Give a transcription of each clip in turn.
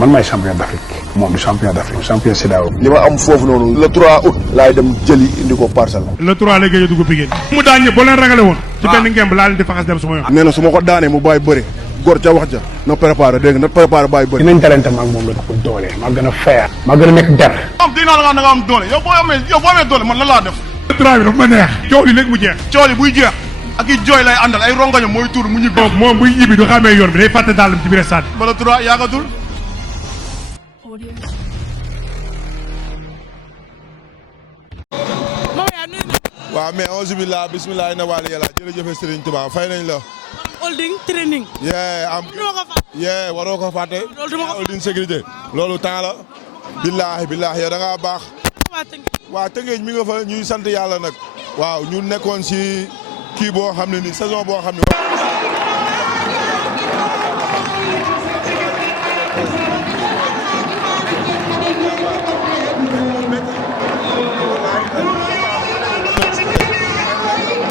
man maay champion d'Afrique moom du champion d'Afrique champion CEDEAO. li ma am foofu noonu le 3 août laay dem jëli indi ko Parcelles. le 3 lay gëj a dugg Pikine. mu daan ñëpp boo leen ragale woon. ci benn ngemb laa leen di faxas dem suma yoon. nee na su ma ko daanee mu bàyyi bëri góor ca wax ja na préparé dégg nga na préparé bàyyi bëri. dinañ talente ma ak moom la ko doole maa gën a fair. maa gën a nekk der. am dinaa la wax da nga am doole yow boo amee doole man lan laa def. le 3 bi dafa ma neex. coow li léegi mu jeex. coow li buy jeex ak i jooy lay àndal ay rongaño mooy tuur mu ñibbi. moom buy ñibbi du xamee yoon bi day fàtte dàllam ci biir stade. ba le 3 yaagatul. waaw mais auzu billah bismillah na waali yàlla jërëjëf Serigne Touba fay nañ la. holding training. waroo ko fàtte. holding sécurité. loolu temps la. billaahi yow da ngaa baax. waa Tëngéej mi nga fa ñuy sant yàlla nag. waaw ñu nekkoon si kii boo xam ne ni saison boo xam ne.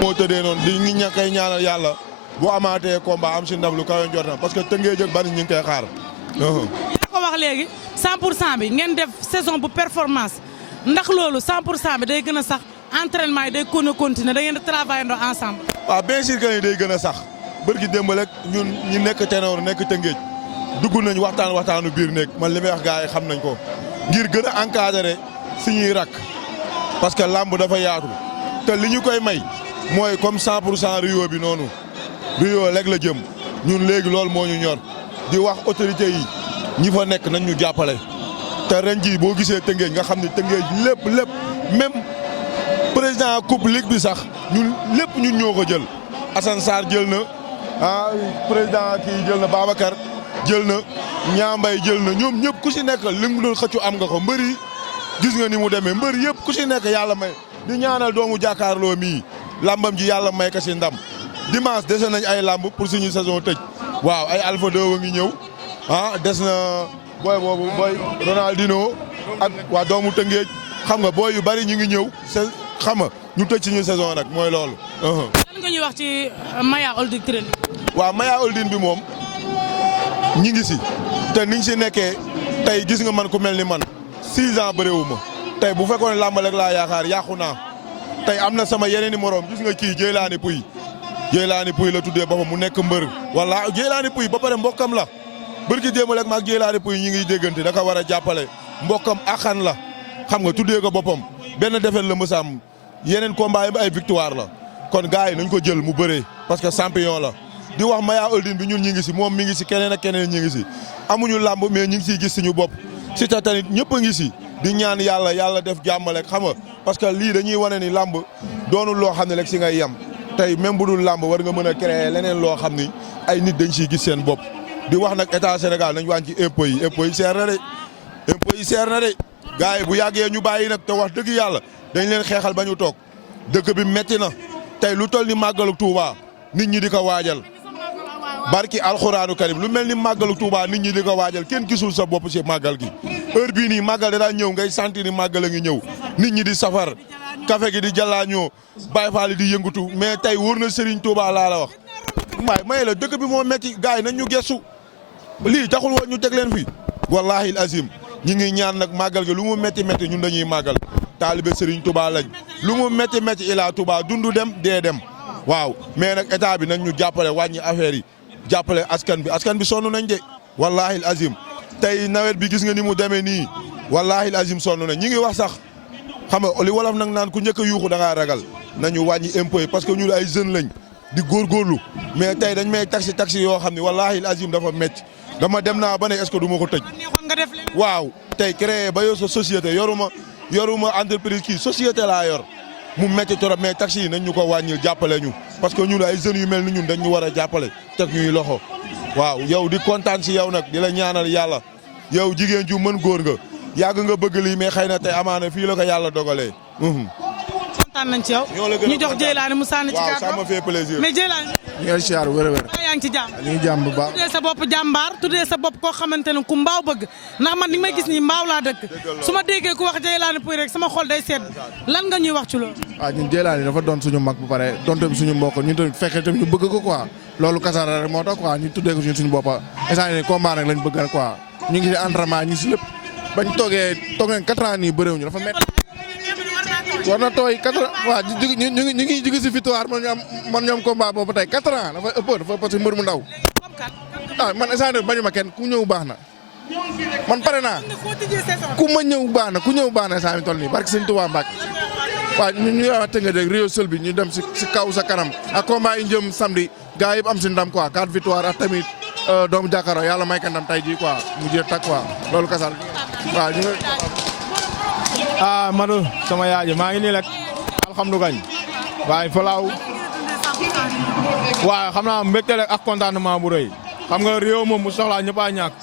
moo tëddee noonu di ngi ñàkkay ñaanal yàlla bu amaatee combat am si ndam lu kawe njortam parce que Tëngéej ak bari ñu ngi koy xaar. yaa ko wax léegi 100% bi ngeen def saison bu performance ndax loolu 100% bi day gën a sax entraînement yi day continuer da ngeen di travailler ensemble. waaw bien sûr que ni day gën a sax bërki démb rek ñun ñi nekk Ténor nekk Tëngéej dugg nañ waxtaanu biir néeg man li may wax gars yi xam nañ ko ngir gën a encadrer suñuy rakk parce que làmb dafa yaatu te li ñu koy may mooy comme 100% Rio bi noonu Rio rek la jëm ñun léegi loolu moo ñu ñor di wax autorité yi ñi fa nekk nañ ñu jàppale te ren jii boo gisee Tëngéej nga xam ne Tëngéej lépp même président coupe ligue bi sax ñun lépp ñun ñoo ko jël Assane Sarr jël na président kii jël na Babacar jël na Ñaambay jël na ñoom ñëpp ku si nekk li mu doon xëccu am nga ko mbër yi gis nga ni mu demee mbër yëpp ku si nekk yàlla may di ñaanal doomu jàkkaarloo mii lambam ji yàlla may ko si ndam dimanche dese nañ ay lamb pour suñu saison tëj waaw ay Alpha 2 wa ngi ñëw des na booy boobu booy Ronaldinho ak waa doomu Tëngéej xam nga booy yu bari ñu ngi ñëw xam nga ñu tëj suñu saison nag mooy loolu. lan nga ñuy wax ci Maya Holding Training. waaw Maya Holding bi moom ñi ngi si te niñ si nekkee tey gis nga man ku mel ni man 6 ans bëréewu ma tey bu fekkoon ne làmb rek laa yaakaar yàqu naa tey am na sama yeneen i morom gis nga kii Jeylaani Puy la tuddee boppam mu nekk mbër wala Jeylaani Puy ba pare mbokkam la bërki démb rek maag Jeylaani Puy ñi ngi déggante da ko war a jàppale mbokkam axan la xam nga tuddee ko boppam benn defet la mës a am yeneen combat yi ay victoire la kon gars yi nañ ko jël mu bëree parce que champion la di wax Maya Holding bi ñun ñi ngi si moom mi ngi si keneen ak keneen ñi ngi si amuñu làmb mais ñi ngi siy gis suñu bopp si ta tamit ñëpp a ngi si di ñaan yàlla def jàmmale xam nga parce que lii dañuy wane ni làmb doonul loo xam ne rek si ngay yem tey même bu dul làmb war nga mën a créer leneen loo xam ni ay nit dañ siy gis seen bopp di wax nag état Sénégal nañ wàññi ci impôts yi seer na de gars yi bu yàggee ñu bàyyi nag te wax dëgg yàlla dañ leen xeexal ba ñu toog dëkk bi metti na tey lu toll ni màggalu Touba nit ñi di ko waajal barki alxuraanu karim lu mel ni màggalu Touba nit ñi di ko waajal kenn gisul sa bopp si màggal gi heure bii nii màggal da daa ñëw ngay sentir ni màggal a ngi ñëw nit ñi di safar café gi di jàllaañoo Baay Faal di yëngatu mais tey wóor na Serigne Touba laa la wax waaye may la dëkk bi moo metti gars yi nañ ñu gestu lii taxul woon ñu teg leen fi wallahi azim ñi ngi ñaan nag màggal gi lu mu metti ñun dañuy màggal taalibe Serigne Touba lañ lu mu metti ilaa Touba dundu dem dee dem waaw mais nag état bi nañ ñu jàppale wàññi affaire yi jàppale askan bi sonn nañ de wallahi azim tey nawet bi gis nga ni mu demee nii wallahi azim sonn nañ ñi ngi wax sax xam nga li wolof nag naan ku njëkk a yuuxu da ngaa ragal nañu wàññi impôt yi parce que ñun ay jeunes lañ di góorgóorlu mais tey dañ may taxi yoo xam ne wallahi azim dafa métti dama dem naa ba ne est-ce que du ma ko tëj waaw tey créé ba yor sa société yoruma entreprise kii société laa yor mu métti trop mais taxi yi nañ ñu ko wàññil jàppale ñu parce que ñun ay jeunes yu mel ni ñun dañ ñu war a jàppale teg ñuy loxo waaw yow di kontaan si yow nag di la ñaanal yàlla yow jigéen ju mën góor nga yàgg nga bëgg lii mais xëy na tey amaana fii la ko yàlla dogalee. kontaan nañ ci yow. ñu jox Jeylaani mu sànni ci kàddu. waaw ça me fait plaisir. mais Jeylaani. ñu ngi siyaar wér-wér. yaa ngi ci jàmm. ñu ngi jàmm bu baax. tuddee sa bopp jàmbaar tuddee sa bopp koo xamante ne ku mbaaw bëgg ndax man ni may gis nii mbaaw laa dëkk su ma déggee ku wax Jeylaani Puy rek sama xol day sedd lan nga ñuy wax ci loolu. waaw ñun Jeylaani dafa doon suñu mag bu pare doon tamit suñu mbokk ñun tamit fekkee tamit ñu bëgg ko quoi loolu kasara rek moo tax quoi ñu tuddee ko suñu bopp instant yii combat rek lañ bëgg rek quoi ñu ngi si entraînement ñu ngi si lépp bañ toogee 4 ans nii bëréewuñu dafa métti. war na tooy 4 ans waaw ñu ngi jóge si victoire man ñoom combat boobu tey 4 ans dafa ëpp parce que mbër mu ndaw. ah man instant bañu ma kenn ku ñëw baax na man pare naa ku ma ñëw baax na ku ñëw baax na saa mi toll nii barke Sëñ Tuubaa Mbàkke waaw ñu wax tënga dégg Rio Seul bi ñu dem si kaw sa kanam ak combat yi jëm samedi gars yëpp am si ndam quoi 4 victoire ak tamit doomu jàkkaaroo yàlla may ka ndam tey jii quoi mu jee tak quoi loolu kasal waaw ñu Madou sama yaay maa ngi nii rek alhamdulilah waaye falaaw waaw xam naa mbégte rek ak contentement bu rëy xam nga Rio moom mu soxlaa ñëpp a ñàkk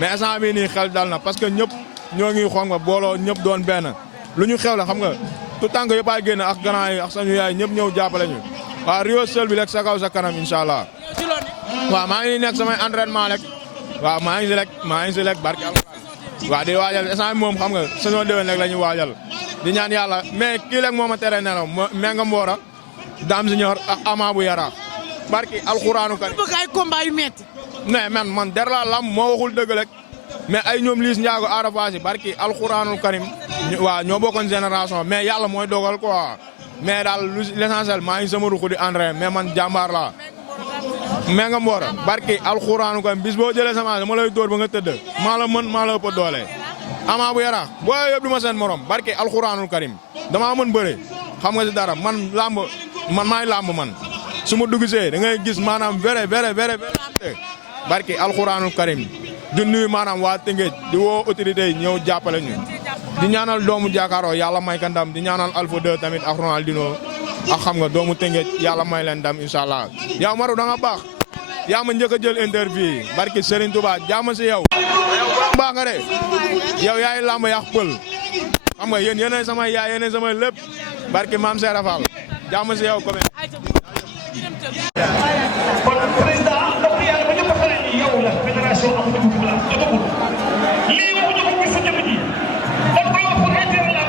mais instant bii nii xel dal na parce que ñëpp ñoo ngi xool nga booloo ñëpp doon benn lu ñu xew la xam nga tout tànk yëpp a génn ak grand yi ak sañu yaay ñëpp ñëw jàppale ñu waaw Rio Seul bi rek sa kaw sa kanam incha allah waaw maa ngi nekk samay entraînement rek waaw maa ngi si rek barke alxuraan waaw di waajal instant moom xam nga sañoo déwén rek la ñuy waajal di ñaan yàlla mais kii rek moo ma tere nelaw Menga Mbora Dame Junior ak Ama bu Yaraax barki alxuraanu kari bëgg ay combat yu metti mais man der laa lam moo waxul dëgg rek mais ay ñoom Liis Ndiago Ada Fass barki alxuraanul karim waaw ñoo bokkoon génération mais yàlla mooy dogal quoi mais daal l'essentiel maa ngi sama ruxu di entraîné mais man jàmbaar laa Menga Mbora barki alxuraanu karim bis boo jëlee sama dama lay dóor ba nga tëdd maa la mën maa la ëpp doole Ama bu Yaraax boo yëpp du ma seen morom barki alxuraanul karim damaa mën bëre xam nga si dara man maay làmb man su ma dugg see da ngay gis maanaam vrai barki alxuraanul karim di nuyu maanaam waa Tëngéej di woo autorité yi ñëw jàppale ñu di ñaanal doomu jàkkaaroo yàlla may ka ndam di ñaanal Alpha 2 tamit ak Ronaldinho ak xam nga doomu Tëngéej yàlla may leen ndam incha allah yow Maru da nga baax yaa ma njëkk a jël interview barki Serigne Touba jaama si yow baax nga de yow yaay làmb yàq pël xam nga yéen yéenay samay yaay yéenay samay lépp barki Maam Seera Fall jaama si yow comme kon président ndox yàlla ba ñëpp a xale ni yow la fédération Amadou Diouf la jotagul lii waxuñu ko gis sa jëmm ji kon koy wax pour intérêt la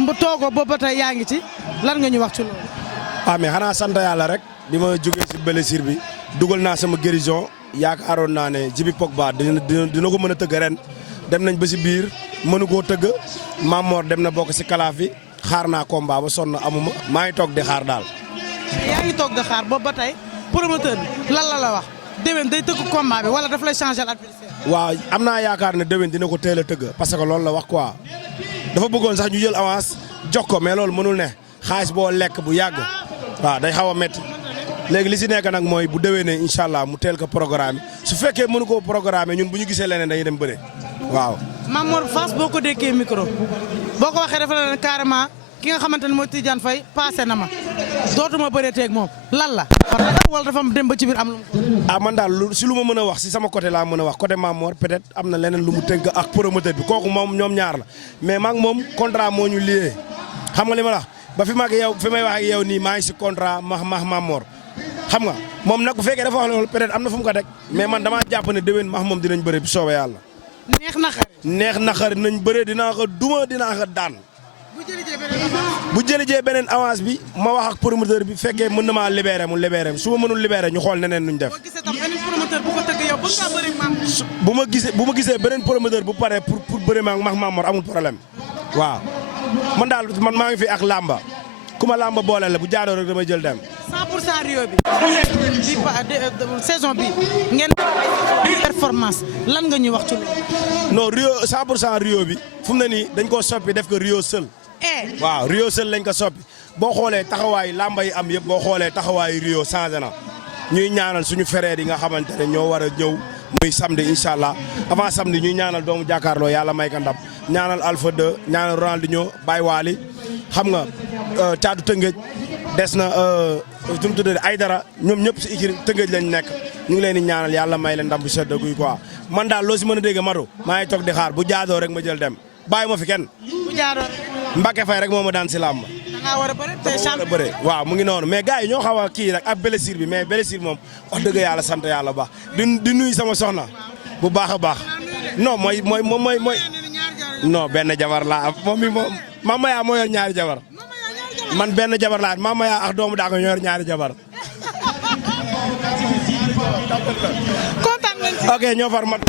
mbu toogoo boobu ba tey yaa ngi ci lan nga ñu wax ci loolu mais xanaa sant yàlla rek bi ma jógee si blessure bi dugal naa sama guérison yaakaaroon naa ne Djiby Pogba dina ko mën a tëgg ren dem nañ ba si biir mënu koo tëgg Mamor dem na bokk si kalaaf bi xaar naa combat ba sonn amuma maa ngi toog di xaar daal yaa ngi toog di xaar boobu ba tey promoteur bi lan la wax déwén day tëgg combat bi wala daf lay changer l'adversaire. waaw am naa yaakaar ne déwén dina ko teel a tëgg parce que loolu la wax quoi dafa bëggoon sax ñu jël avance jox ko mais loolu mënul ne xaalis boo lekk bu yàgg waaw day xaw a métti léegi li si nekk nag mooy bu déwénee incha allah mu teel ko programme su fekkee mënu koo programme ñun bu ñu gisee leneen dañuy dem bëre waaw. Mamor Fass boo ko dékkee micro boo ko waxee dafa la ne carrément. ki nga xamante ne mooy Tidiane Faye passé na ma dootuma bëree teeg moom lan la wala dafa dem ba ci biir am lu man daal si lu ma mën a wax si sama côté laa mën a wax côté Mamor peut-être am na leneen lu mu tënk ak promoteur bi kooku moom ñoom ñaar la mais maag moom contrat moo ñu lié xam nga li ma la ba fi maag yow fi may wax ak yow nii maa ngi si contrat Mamor xam nga moom nag bu fekkee dafa wax loolu peut-être am na fu mu ko teg mais man damaa jàpp ne déwén max moom dinañ bëre bi soobee yàlla. neex na xarit nañ bëre dinaa ko duma dinaa ko daan. bu jëlijee beneen avance bi ma wax ak promoteur bi fekkee mën na maa libéré mu libéré su ma mënul libéré ñu xool neneen nuñ def. bu ma gisee beneen promoteur bu pare pour bëri ma ak Mamor amul problème waaw man daal man maa ngi fi ak lamba ku ma lamba boole la bu jaadoo rek damay jël dem. 100% Rio bi saison bi ngeen performance lan nga ñuy wax ci loolu. non Rio 100% Rio bi fu mu ne nii dañ koo soppi def ko Rio Seul. waaw Rio Seul lañ ko soppi boo xoolee taxawaay lamba yi am yëpp boo xoolee taxawaayu Rio changé na ñuy ñaanal suñu frères yi nga xamante ne ñoo war a ñëw muy samedi incha allah avant samedi ñuy ñaanal doomu jàkkaarloo yàlla may ka ndam ñaanal Alpha 2 ñaanal Ronaldinho Baye Waly xam nga caatu Tëngéej des na su mu tuddee Aydara ñoom ñëpp si ikir Tëngéej lañ nekk ñu ngi leen di ñaanal yàlla may leen ndam bu sedd guy quoi man daal loo si mën a dégg Mado maa ngi toog di xaar bu jaadoo rek ma jël dem bàyyi ma fi kenn. bu jaadoo Mbacke Faye rek moo ma daan si làmb. da ngaa war a bëre te bëre waaw mu ngi noonu mais gars yi ñoo xaw a kii rek ak blessure bi mais blessure moom wax dëgg yàlla sant yàlla baax di nuyu sama soxna bu baax a baax non mooy non benn jabar laa am moom mi moom Mama yaa moo yor ñaari jabar man benn jabar laa Mama yaa ak doomu daa ko ñoo yor ñaari jabar. kontaan nañ ci ok ñoo far mat.